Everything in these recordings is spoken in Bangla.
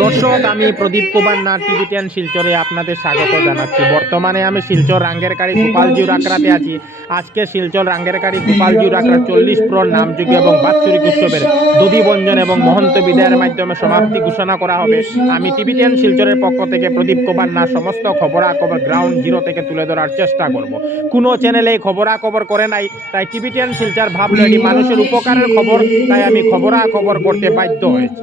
দর্শক, আমি প্রদীপ কুমার নাথ টিভি10 শিলচরে আপনাদের স্বাগত জানাচ্ছি। বর্তমানে আমি শিলচর রাঙ্গেরকাড়ি গোপালজিউর আখড়াতে আছি। আজকে শিলচর রাঙ্গেরকাড়ি গোপালজিউর আখড়া 40 প্রর নামযজ্ঞ এবং বাৎসরিক উৎসবের দধিবঞ্জন এবং মহন্ত বিদায়ের মাধ্যমে সমাপ্তি ঘোষণা করা হবে। আমি টিভি10 শিলচরের পক্ষ থেকে প্রদীপ কুমার নাথ সমস্ত খবরাখবর গ্রাউন্ড জিরো থেকে তুলে ধরার চেষ্টা করব। কোনো চ্যানেলে খবরাখবর করে নাই, তাই টিভি10 শিলচর ভাবলো এটি মানুষের উপকারের খবর, তাই আমি খবরাখবর করতে বাধ্য হয়েছি।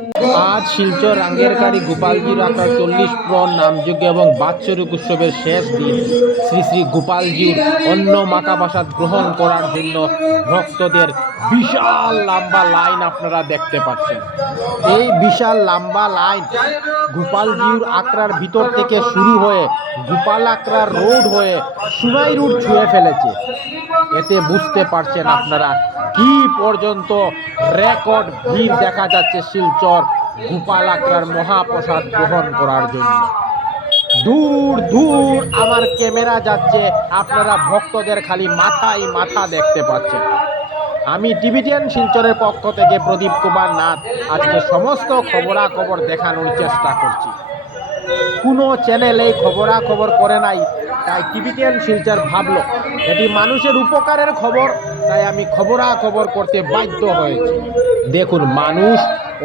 আজ শিলচর রাঙ্গেরকাড়ি গোপালজির আখড়ার 40 প্রর নামযজ্ঞ এবং বাৎসরিক উৎসবের শেষ দিন। শ্রী শ্রী গোপালজির অন্ন মাখা প্রসাদ গ্রহণ করার জন্য ভক্তদের বিশাল লম্বা লাইন আপনারা দেখতে পাচ্ছেন। এই বিশাল লম্বা লাইন গোপালজির আখড়ার ভিতর থেকে শুরু হয়ে গোপাল আখড়ার রোড হয়ে সুনাই রোড ছুঁয়ে ফেলেছে। এতে বুঝতে পারছেন আপনারা কি পর্যন্ত রেকর্ড ভিড় দেখা যাচ্ছে শিলচর গোপাল আখড়ার মহাপ্রসাদ গ্রহণ করার জন্য। দূর দূর আমার ক্যামেরা যাচ্ছে, আপনারা ভক্তদের খালি মাথায় মাথা দেখতে পাচ্ছেন। আমি টিভি10 শিলচরের পক্ষ থেকে প্রদীপ কুমার নাথ আজকে সমস্ত খবরাখবর দেখানোর চেষ্টা করছি। কোনো চ্যানেলে খবরাখবর করে নাই, তাই টিভি10 শিলচর ভাবলো এটি মানুষের উপকারের খবর, তাই আমি খবরাখবর করতে বাধ্য হয়েছি। দেখুন, মানুষ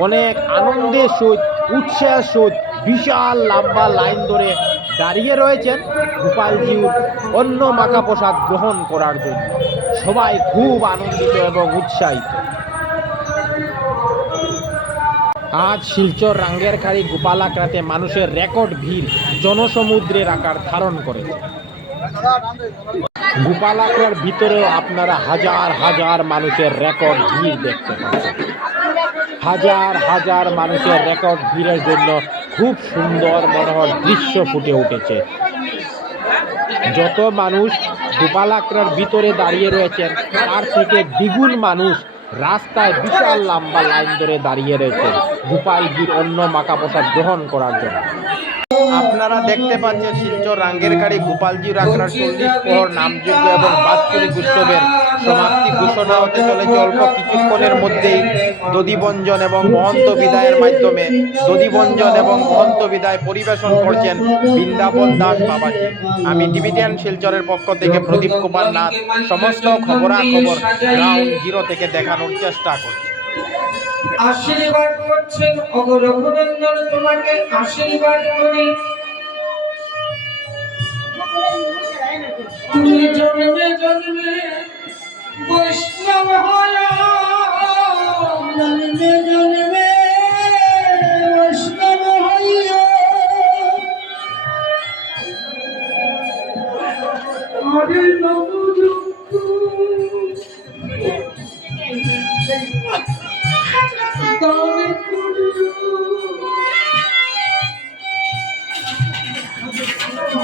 অনেক আনন্দের সহিত উৎসাহের সহিত বিশাল লম্বা লাইন ধরে দাঁড়িয়ে রয়েছেন গোপালজির অন্ন মাখা প্রসাদ গ্রহণ করার জন্য। সবাই খুব আনন্দিত এবং উৎসাহিত। আজ শিলচর রাঙ্গেরকাড়ি গোপাল আখড়াতে মানুষের রেকর্ড ভিড় জনসমুদ্রের আকার ধারণ করেছে। গোপাল আখড়ার ভিতরেও আপনারা হাজার হাজার মানুষের রেকর্ড ভিড় দেখতে পাচ্ছেন। হাজার হাজার মানুষের রেকর্ড ভিড়ের জন্য খুব সুন্দর মনোহর দৃশ্য ফুটে উঠেছে। যত মানুষ গোপাল আখড়ার ভিতরে দাঁড়িয়ে রয়েছেন তার থেকে দ্বিগুণ মানুষ রাস্তায় বিশাল লম্বা লাইন ধরে দাঁড়িয়ে রয়েছে গোপালজির অন্ন মাখা প্রসাদ গ্রহণ করার জন্য। আপনারা দেখতে পাচ্ছেন শিলচর রাঙ্গেরকাড়ি গোপালজির আখড়ার 40 প্রহর নামযজ্ঞ এবং বাৎসরিক উৎসবের সমাপ্তি ঘোষণা হতে চলেছে অল্প কিছুক্ষণের মধ্যেই। দধিবঞ্জন এবং মহন্ত বিদায়ের মাধ্যমে দধিবঞ্জন এবং মহন্ত বিদায় পরিবেশন করছেন বৃন্দাবন দাস বাবাজি। আমি টিভি10 শিলচরের পক্ষ থেকে প্রদীপ কুমার নাথ সমস্ত খবরাখবর গ্রাউন্ড জিরো থেকে দেখানোর চেষ্টা করছি। আশীর্বাদ করছেন অগরঘুনন্দন, তোমাকে আশীর্বাদ করি। তুমি জন্মে জন্মে বৈষ্ণব হয়, জন্মে জন্মে বৈষ্ণব হইয়া হরে নম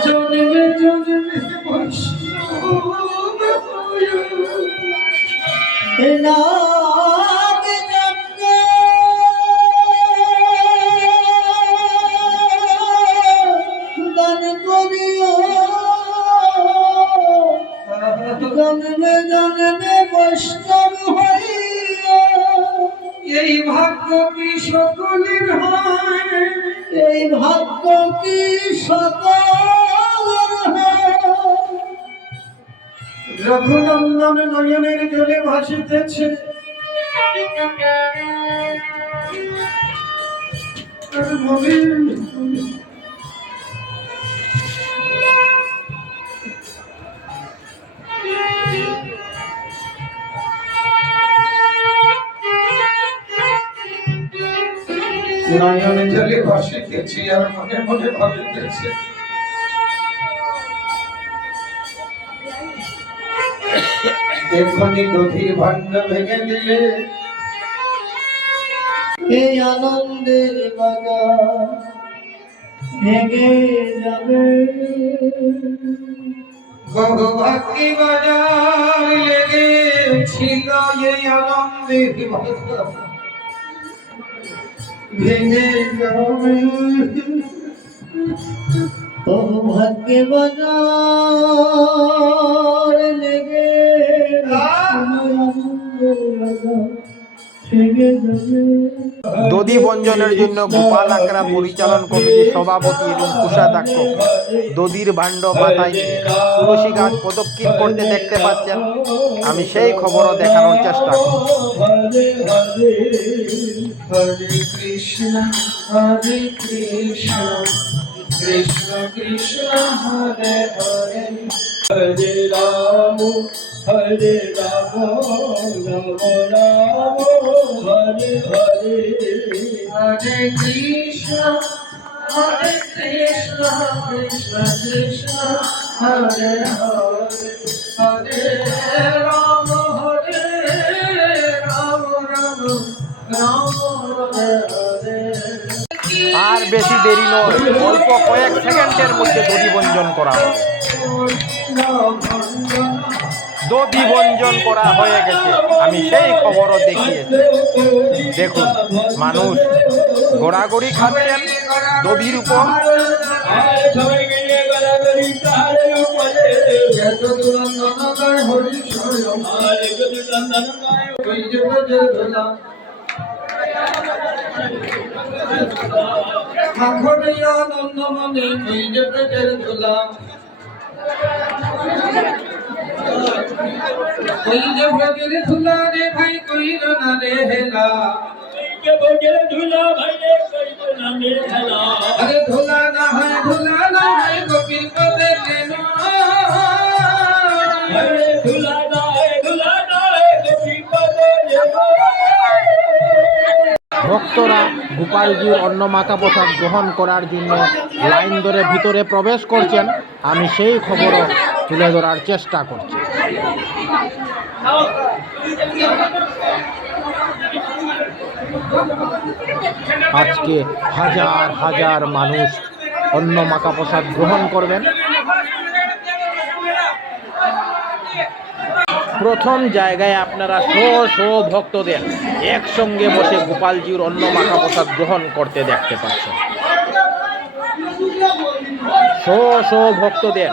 জন্মে জন্মে বৈষ্ণব নাগ যজ্ঞ দান করিও, জন্মে জন্মে বৈষ্ণব হইয়া। এই ভাগ্য কি সকলের হয়, এই ভাগ্য কি সকলের হয়। রঘুনন্দন নয়নের জলে ভাসিতেছে, নয়নে জলে ভাসিতেছি আর মনে মনে ভাবিতেছে এখনই দধির ভান্ড ভেঙে দিলে এই আনন্দের বাজার ভেঙে যাবে। বহু ভাগ্যি বাজার লেগেছিল, এই আনন্দের বাজার ভেঙে যাবে। বহু ভাগ্যে বাজার লেগে দধি বঞ্জনের জন্য গোপাল আকরা পরিচালন কমিটির সভাপতি এবং কোষাধ্যক্ষ দধির ভাণ্ড মাথায় নিয়ে তুলসী গাছ প্রদক্ষিণ করতে দেখতে পাচ্ছেন। আমি সেই খবরও দেখানোর চেষ্টা করছি। হরে কৃষ্ণ হরে কৃষ্ণ কৃষ্ণ কৃষ্ণ হরে হরে হরে রাম হরে রাম রাম রাম হরে হরে হরে কৃষ্ণ কৃষ্ণ কৃষ্ণ হরে হরে হরে রাম রাম রাম হরে হরে। আর বেশি দেরি নয়, অল্প কয়েক সেকেন্ডের মধ্যে দধি বঞ্জন করা হবে। দধি বঞ্জন করা হয়ে গেছে, আমি সেই খবরও দেখিয়েছি। দেখুন, মানুষ গড়াগড়ি খাচ্ছেন দধির উপর। ধুলা রে ভাই কইল না রে হেলা अरे धुला ना है गोपीर पदे लेना अरे धुला ना है गोपीर पदे लेना। ভক্তরা গোপালজির অন্ন মাখা প্রসাদ গ্রহণ করার জন্য লাইন ধরে ভিতরে প্রবেশ করছেন। আমি সেই খবরও তুলে ধরার চেষ্টা করছি। আজকে হাজার হাজার মানুষ অন্ন মাখা প্রসাদ গ্রহণ করবেন। প্রথম জায়গায় আপনারা শো ভক্তদের একসঙ্গে বসে গোপালজির অন্ন মাখা প্রসাদ গ্রহণ করতে দেখতে পাচ্ছেন। শো ভক্তদের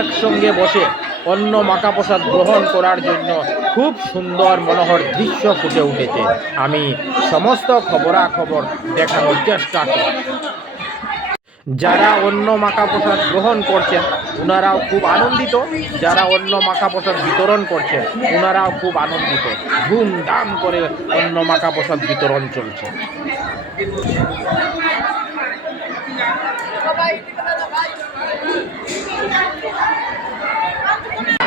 একসঙ্গে বসে অন্ন মাখা প্রসাদ গ্রহণ করার জন্য খুব সুন্দর মনোহর দৃশ্য ফুটে উঠেছে। আমি সমস্ত খবরাখবর দেখানোর চেষ্টা করি। যারা অন্ন মাখা প্রসাদ গ্রহণ করছেন ওনারাও খুব আনন্দিত, যারা অন্ন মাখা প্রসাদ বিতরণ করছেন ওনারাও খুব আনন্দিত। ধুমধাম করে অন্ন মাখা প্রসাদ বিতরণ চলছে।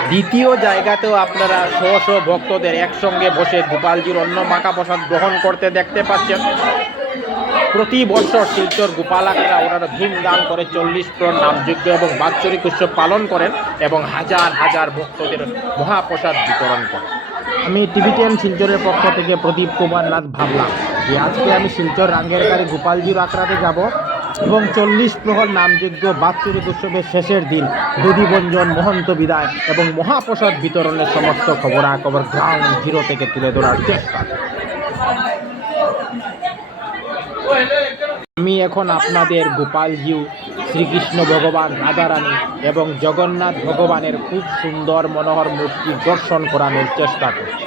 দ্বিতীয় জায়গাতেও আপনারা শো ভক্তদের একসঙ্গে বসে গোপালজির অন্ন মাখা প্রসাদ গ্রহণ করতে দেখতে পাচ্ছেন। প্রতি বছর শিলচর গোপাল আকরা ওনারা ধুমধাম করে 40 প্রহর নামযজ্ঞ এবং বাৎসরিক উৎসব পালন করেন এবং হাজার হাজার ভক্তদের মহাপ্রসাদ বিতরণ করেন। আমি টিভি10 শিলচরের পক্ষ থেকে প্রদীপ কুমার নাথ ভাবলাম যে আজকে আমি শিলচর রাঙ্গেরকারী গোপালজির আকরাতে যাব এবং 40 প্রহর নামযজ্ঞ বাৎসরিক উৎসবের শেষের দিন দধি বঞ্জন, মহন্ত বিদায় এবং মহাপ্রসাদ বিতরণের সমস্ত খবরাখবর গ্রাউন্ড জিরো থেকে তুলে ধরার চেষ্টা। আমি এখন আপনাদের গোপালজিউ, শ্রীকৃষ্ণ ভগবান, রাধারানী এবং জগন্নাথ ভগবানের খুব সুন্দর মনোহর মূর্তি দর্শন করানোর চেষ্টা করছি।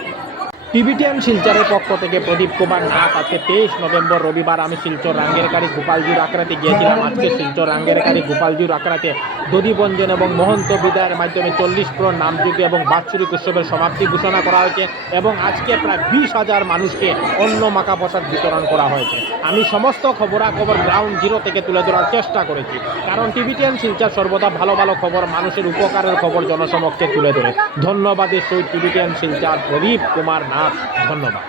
টিভি10 শিলচরের পক্ষ থেকে প্রদীপ কুমার নাথ। আজকে 23 নভেম্বর রবিবার আমি শিলচর রাঙ্গেরকারী গোপালজির আকরাতে গিয়েছিলাম। আজকে শিলচর রাঙ্গেরকারী গোপালজির আকরাতে দধি বঞ্জন এবং মহন্ত বিদায়ের মাধ্যমে 40 প্রহর নামযজ্ঞ এবং বাৎসরিক উৎসবের সমাপ্তি ঘোষণা করা হয়েছে এবং আজকে প্রায় 20,000 মানুষকে অন্ন মাখা প্রসাদ বিতরণ করা হয়েছে। আমি সমস্ত খবরাখবর গ্রাউন্ড জিরো থেকে তুলে ধরার চেষ্টা করেছি, কারণ টিভি10 শিলচর সর্বদা ভালো ভালো খবর, মানুষের উপকারের খবর জনসমক্ষে তুলে ধরে। ধন্যবাদের সহিত টিভি10 শিলচর প্রদীপ কুমার নাথ। ধন্যবাদ।